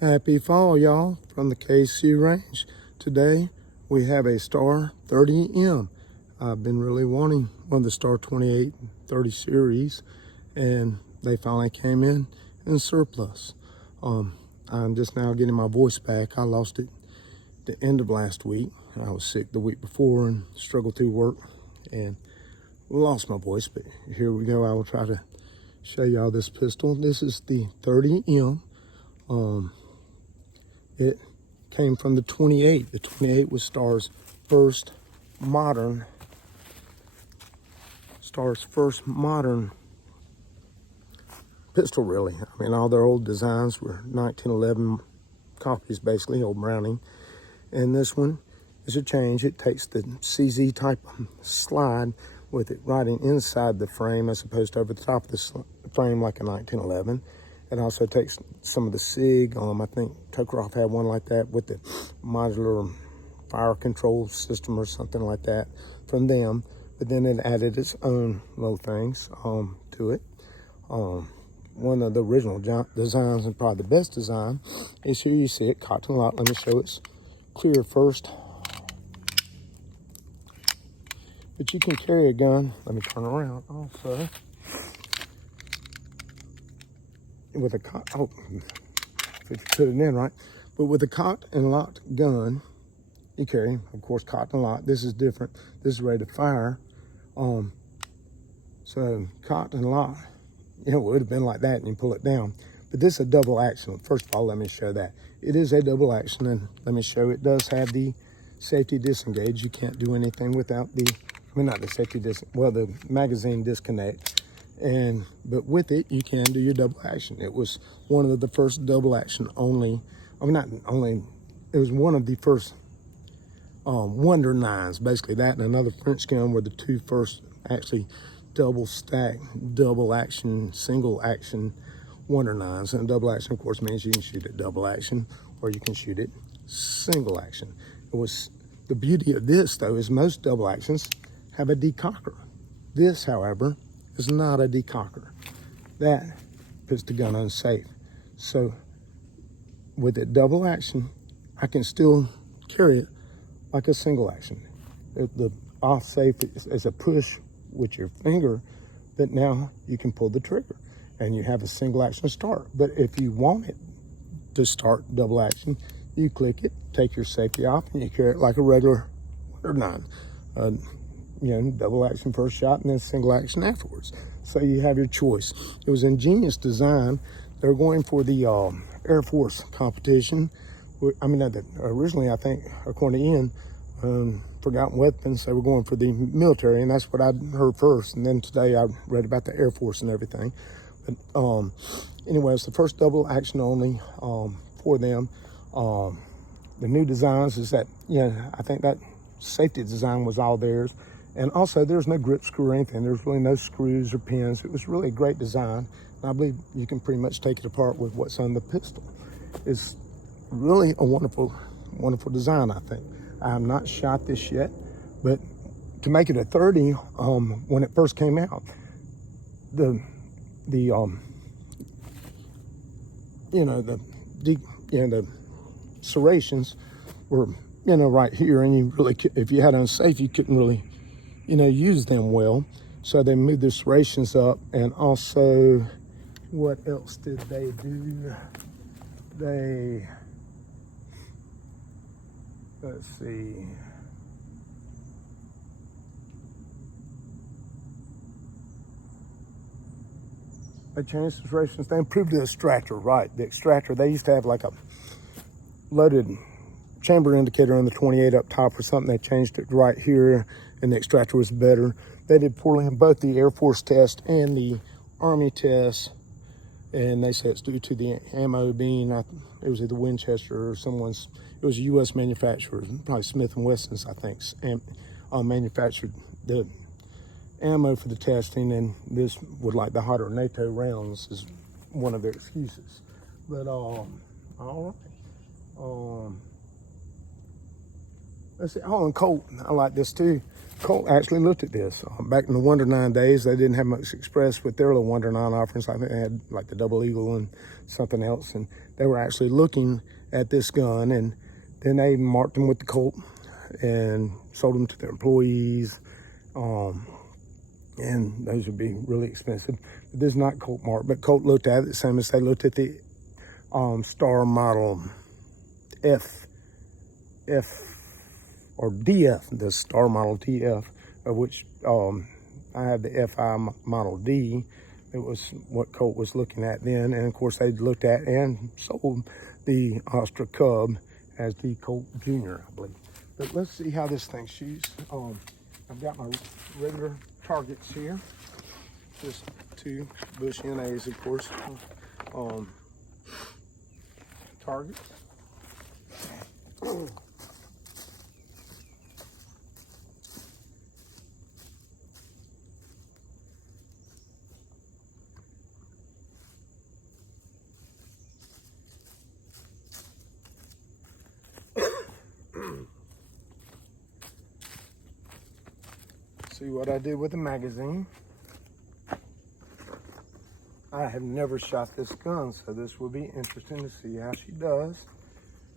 Happy fall, y'all, from the KC range. Today, we have a Star 30M. I've been really wanting one of the Star 28 and 30 series, and they finally came in surplus. I'm just now getting my voice back. I lost it the end of last week. I was sick the week before and struggled through work and lost my voice, but here we go. I will try to show y'all this pistol. This is the 30M. It came from the 28. The 28 was Star's first modern pistol, really. I mean, all their old designs were 1911 copies, basically, old Browning. And this one is a change. It takes the CZ type slide with it riding inside the frame as opposed to over the top of the frame like a 1911. It also takes some of the SIG. I think Tokaroff had one like that with the modular fire control system or something like that from them. But then it added its own little things to it. One of the original designs, and probably the best design, is here you see it, cotton lock. Let me show it's clear first. But you can carry a gun. Let me turn around also. With a if you put it in right, but with a cocked and locked gun, you carry, of course, cocked and locked. This is different. This is ready to fire. So cocked and locked, it would have been like that, and you pull it down. But this is a double action. First of all, let me show that it is a double action, and let me show it does have the safety disengage. You can't do anything without the, not the safety the magazine disconnect. But with it, you can do your double action. It was one of the first double action only. Not only. It was one of the first Wondernines. Basically, that and another French gun were the two first actually double stack, double action, single action Wondernines. And double action, of course, means you can shoot it double action or you can shoot it single action. It was the beauty of this, though, is most double actions have a decocker. This, however, is not a decocker. That puts the gun unsafe. So with it double action, I can still carry it like a single action. The off safe is a push with your finger, but now you can pull the trigger and you have a single action start. But if you want it to start double action, you click it, take your safety off, and you carry it like a regular Wondernine. Double action first shot and then single action afterwards. So you have your choice. It was ingenious design. They're going for the Air Force competition. Originally, I think, according to Ian, Forgotten Weapons, they were going for the military, and that's what I heard first. And then today I read about the Air Force and everything. But anyway, it's the first double action only for them. The new designs is that, I think that safety design was all theirs. And also, there's no grip screw or anything. There's really no screws or pins. It was really a great design. And I believe you can pretty much take it apart with what's on the pistol. It's really a wonderful, wonderful design, I think. I have not shot this yet, but to make it a 30, when it first came out, the serrations were, right here, and you really, if you had unsafe, you couldn't really, use them well. So they moved the serrations up, and also, what else did they do? Let's see. They changed the serrations. They improved the extractor, right? The extractor, they used to have like a loaded chamber indicator on the 28 up top or something. They changed it right here, and the extractor was better. They did poorly in both the Air Force test and the Army test, and they said it's due to the ammo being, it was either Winchester or someone's, it was a U.S. manufacturer, probably Smith & Wesson's, I think, manufactured the ammo for the testing, and this would like the hotter NATO rounds is one of their excuses. But all right. Let's see. Oh, and Colt, I like this too. Colt actually looked at this. Back in the Wondernine days, they didn't have much Express with their little Wondernine offerings. I think they had like the Double Eagle and something else. And they were actually looking at this gun, and then they marked them with the Colt and sold them to their employees. And those would be really expensive. But this is not Colt marked, but Colt looked at it the same as they looked at the Star Model F or DF, the Star Model TF, of which I had the FI Model D. It was what Colt was looking at then, and of course they looked at and sold the Astra Cub as the Colt Junior, I believe. But let's see how this thing shoots. I've got my regular targets here, just 2 Bush NAs, of course. Targets. See what I did with the magazine. I have never shot this gun, so this will be interesting to see how she does.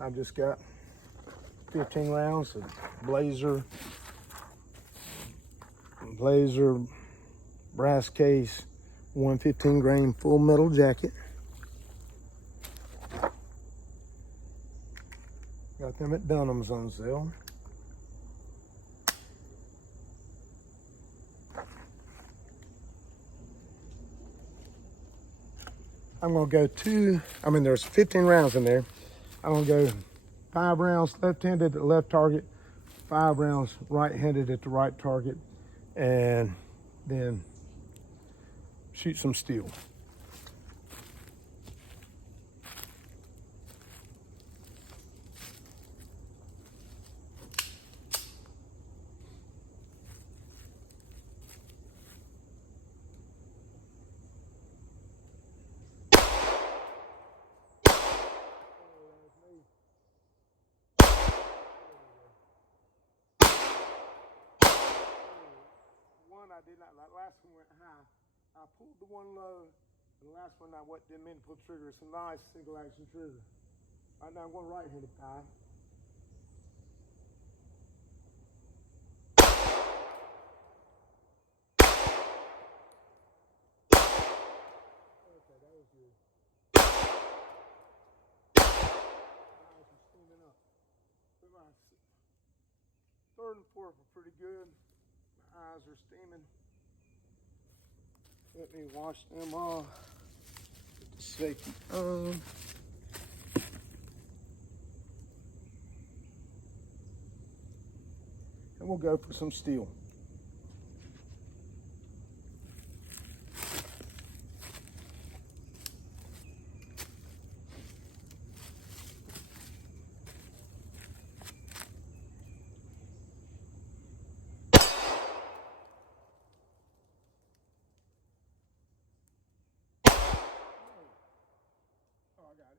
I've just got 15 rounds of Blazer brass case, 115 grain full metal jacket. Got them at Dunham's on sale. I'm gonna go there's 15 rounds in there. I'm gonna go 5 rounds left-handed at the left target, 5 rounds right-handed at the right target, and then shoot some steel. I did not, that last one went high. I pulled the one low, and the last one didn't mean to pull the trigger. It's a nice single action trigger. Right now I'm going right-handed fire. Okay, that was good. Eyes are steaming up. But my 3rd and 4th were pretty good. My eyes are steaming. Let me wash them off. Put the safety on. And we'll go for some steel. I got it.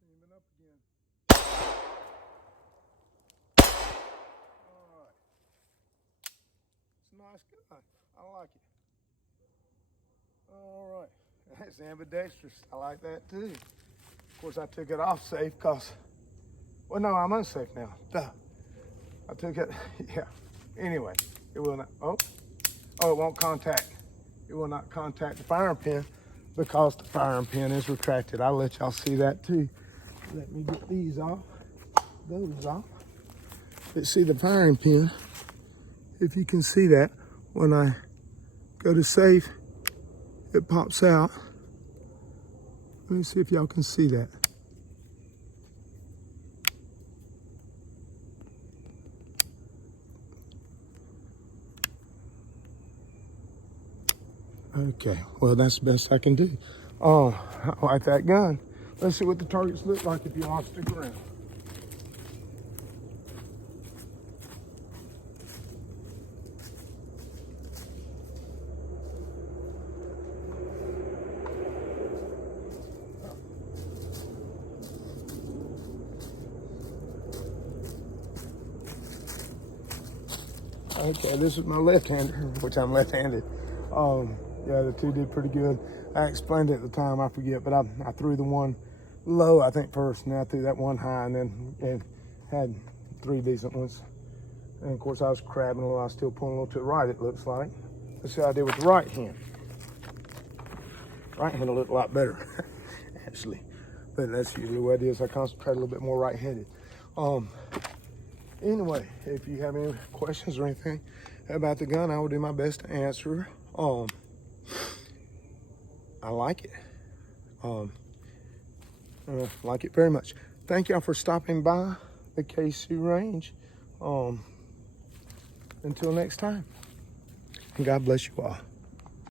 Steaming up again. All right. It's a nice gun. I like it. All right. That's ambidextrous. I like that too. Of course, I took it off safe because, well, no, I'm unsafe now. Duh. I took it, yeah. Anyway, it will not, it won't contact. It will not contact the firing pin because the firing pin is retracted. I'll let y'all see that too. Let me get these off, those off. But see the firing pin, if you can see that, when I go to safe, it pops out. Let me see if y'all can see that. Okay, well, that's the best I can do. I like that gun. Let's see what the targets look like if you all stick around. Okay, this is my left-hander, which I'm left-handed. Yeah, the two did pretty good. I explained it at the time, I forget, but I threw the one low, I think, first, and then I threw that one high, and then had 3 decent ones. And of course, I was crabbing a little. I was still pulling a little to the right, it looks like. Let's see how I did with the right hand. Right hand will look a lot better, actually. But that's usually what it is. I concentrate a little bit more right-handed. Anyway, if you have any questions or anything about the gun, I will do my best to answer. I like it. Like it very much. Thank y'all for stopping by the KC range. Until next time, and God bless you all.